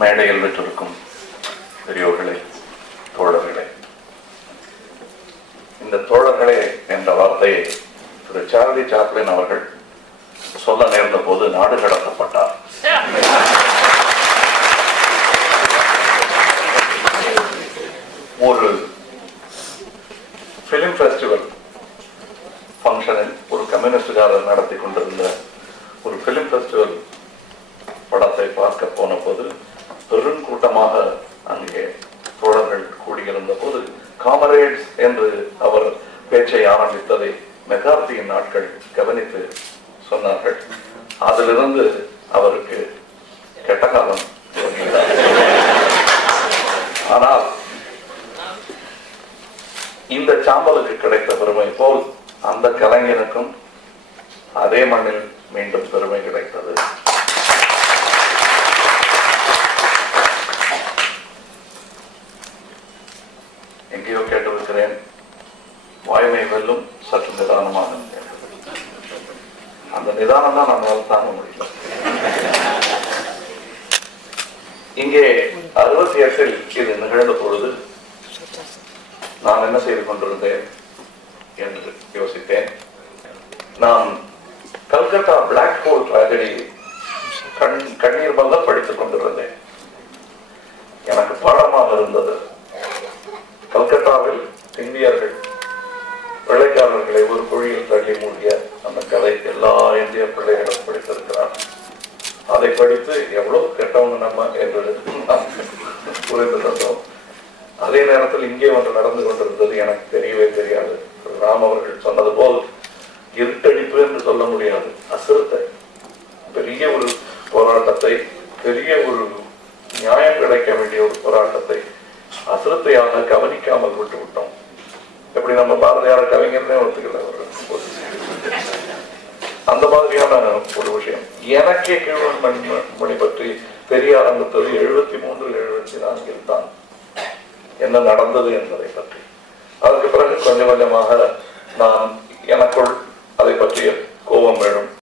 மேடையில் விட்டிருக்கும் பெரியோர்களே தோழர்களே. இந்த தோழர்களே என்ற வார்த்தையை திரு சார்லி சாப்ளின் அவர்கள் சொல்ல நேர்ந்த போது நாடு கடத்தப்பட்டார். ஒரு பிலிம் ஃபெஸ்டிவல் ஃபங்க்ஷனில் ஒரு கம்யூனிஸ்டுகாரர் நடத்தி கொண்டிருந்த ஒரு பிலிம் ஃபெஸ்டிவல் படத்தை பார்க்க போன போது பெருங்கூட்டமாக அங்கே தோழர்கள் கூடியிருந்த போது காமரேட்ஸ் என்று அவர் பேச்சை ஆரம்பித்ததை மெகார்த்தியின் நாட்கள் கவனித்து சொன்னார்கள். அதிலிருந்து அவருக்கு கெட்ட காலம் ஆனால் இந்த சாம்பலுக்கு கிடைத்த பெருமை போல் அந்த கலைஞனுக்கும் அதே மண்ணில் மீண்டும் பெருமை கிடைத்தது. எங்கேயோ கேட்டிருக்கிறேன். வாய்மை வெல்லும் சற்று நிதானமாக அந்த நிதானம் தான் நம்மளால் தாங்க முடியல இங்கே அறுபத்தி எட்டில் இது நிகழ்ந்த பொழுது நான் என்ன செய்து கொண்டிருந்தேன் என்று யோசித்தேன். நான் கல்கத்தா பிளாக் ஹோல் ட்ராஜடி கண் கண்ணீர் மல்ல படித்துக் கொண்டிருந்தேன். எனக்கு பாடமாக இருந்தது. ஒரு குழியில் தள்ளி மூடிய அந்த கதை எல்லா இந்திய பிள்ளைகளும் படித்திருக்கிறார். அதை படித்து எவ்வளவு கெட்டவங்க நம்ம என்று நாம் புரிந்து கொண்டோம். அதே நேரத்தில் இங்கே ஒன்று நடந்து கொண்டிருந்தது எனக்கு தெரியவே தெரியாது. ராம் அவர்கள் சொன்னது போல் இருட்டடிப்பு என்று சொல்ல முடியாது. அசிரத்தை பெரிய ஒரு போராட்டத்தை பெரிய ஒரு நியாயம் கிடைக்க வேண்டிய ஒரு போராட்டத்தை அசிரத்தையாக கவனிக்காமல் விட்டு விட்டோம் எப்படி நம்ம பாரதியார் கவிஞர்னே ஒத்துக்கல அந்த மாதிரியான ஒரு விஷயம். எனக்கே கீழ்வன் மணி பற்றி தெரிய ஆரம்பித்தது எழுபத்தி மூன்று எழுபத்தி நான்கில் தான் என்ன நடந்தது என்பதை பற்றி. அதற்கு பிறகு கொஞ்சம் கொஞ்சமாக நான் எனக்குள் அதை பற்றிய கோபம் எழும்.